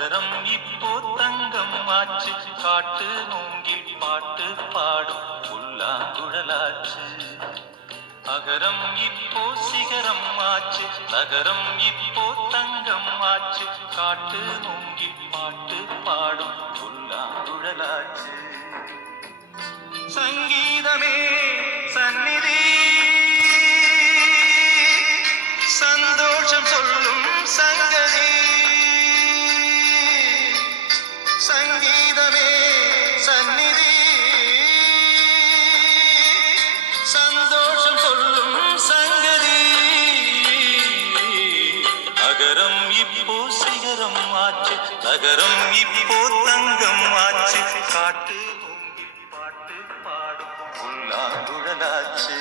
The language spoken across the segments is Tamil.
நகரம் இப்போ தங்கம் ஆச்சு, காட்டு மூங்கில் பாட்டு பாடும் புல்லாங்குழலாச்சு. அகரம் இப்போ சிகரம் ஆச்சு, நகரம் இப்போ தங்கம் ஆச்சு, காட்டு மூங்கில் பாட்டு பாடும் புல்லாங்குழலாச்சு. சங்கீதமே சந்நிதி, சந்தோஷம் சொல்லும் சங்கதி. சங்கீதமே சந்நிதி, சந்தோஷம் சொல்லும் சங்கதி. அகரம் இப்போ சிகரம் ஆச்சு, நகரம் இப்போ தங்கம் ஆச்சு, காட்டு மூங்கில் பாட்டு பாடும் புல்லாங்குழலாச்சு.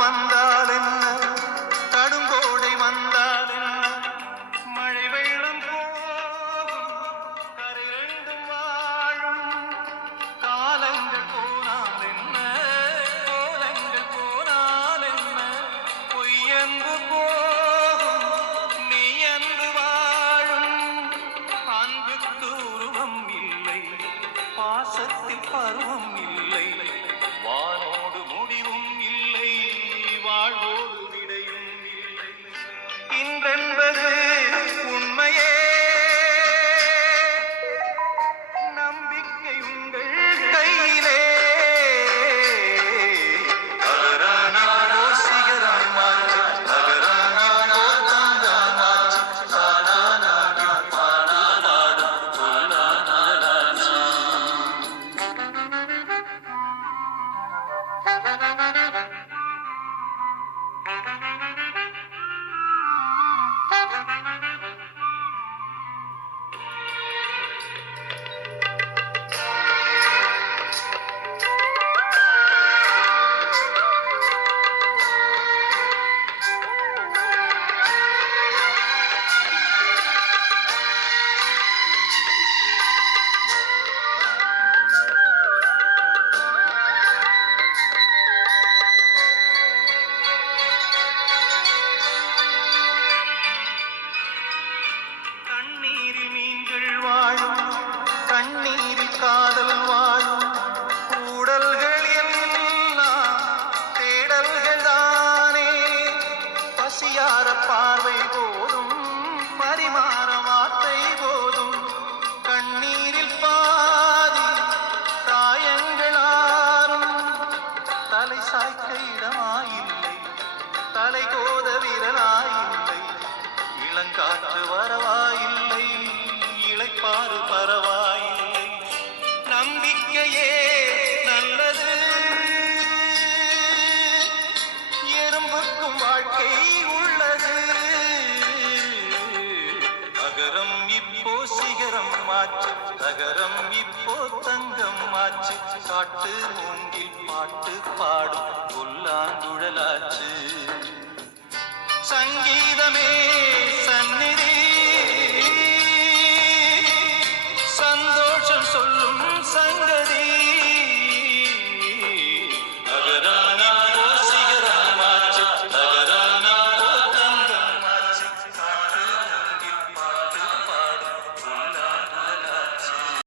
வந்தால் என்ன, கடுங்கோடை வந்தால் என்ன, மழை வெள்ளம் போகும், கரை ரெண்டும் வாழும். காலங்கள் போனால் என்ன, கோலங்கள் போனால் என்ன, பொய்யன்பு போகும், மெய்யன்பு வாழும். அன்புக்கு உருவம் இல்லை, பாசத்தில் பருவம் இல்லை, வானோடு முடிவும் இல்லை, வாழ்வோடு விடையும் இல்லை. இன்றென்பது உண்மையே, நம்பிக்கை உங்கள் கையிலே. அகரானாரோ சிகரம் ஆச்சு, நகரானாரோ தங்கம் ஆச்சு, காணானாடி பாடாடும் புல்லாங்குழலாச்சு. கண்ணீரில் மீன்கள் வாழும், கண்ணீரில் காதல் வாழும், கூடல்கள் எல்லாம் தேடல்கள் தானே. பசியார பார்வை போதும், பரிமாற வார்த்தை போதும், கண்ணீரில் பாதி காயங்கள் ஆறும். தலை சாய்க்க இடமாயில்லை, தலை கோத விரலாயில்லை, இளங்காற்று வரவாயில்லை, இளைப்பாறு பரவாயில்லை. நம்பிக்கையே நல்லது, எறும்புக்கும் வாழ்க்கை உள்ளது. அகரம் இப்போ சிகரம் ஆச்சு, நகரம் இப்போ தங்கம் ஆச்சு, காட்டு மூங்கில்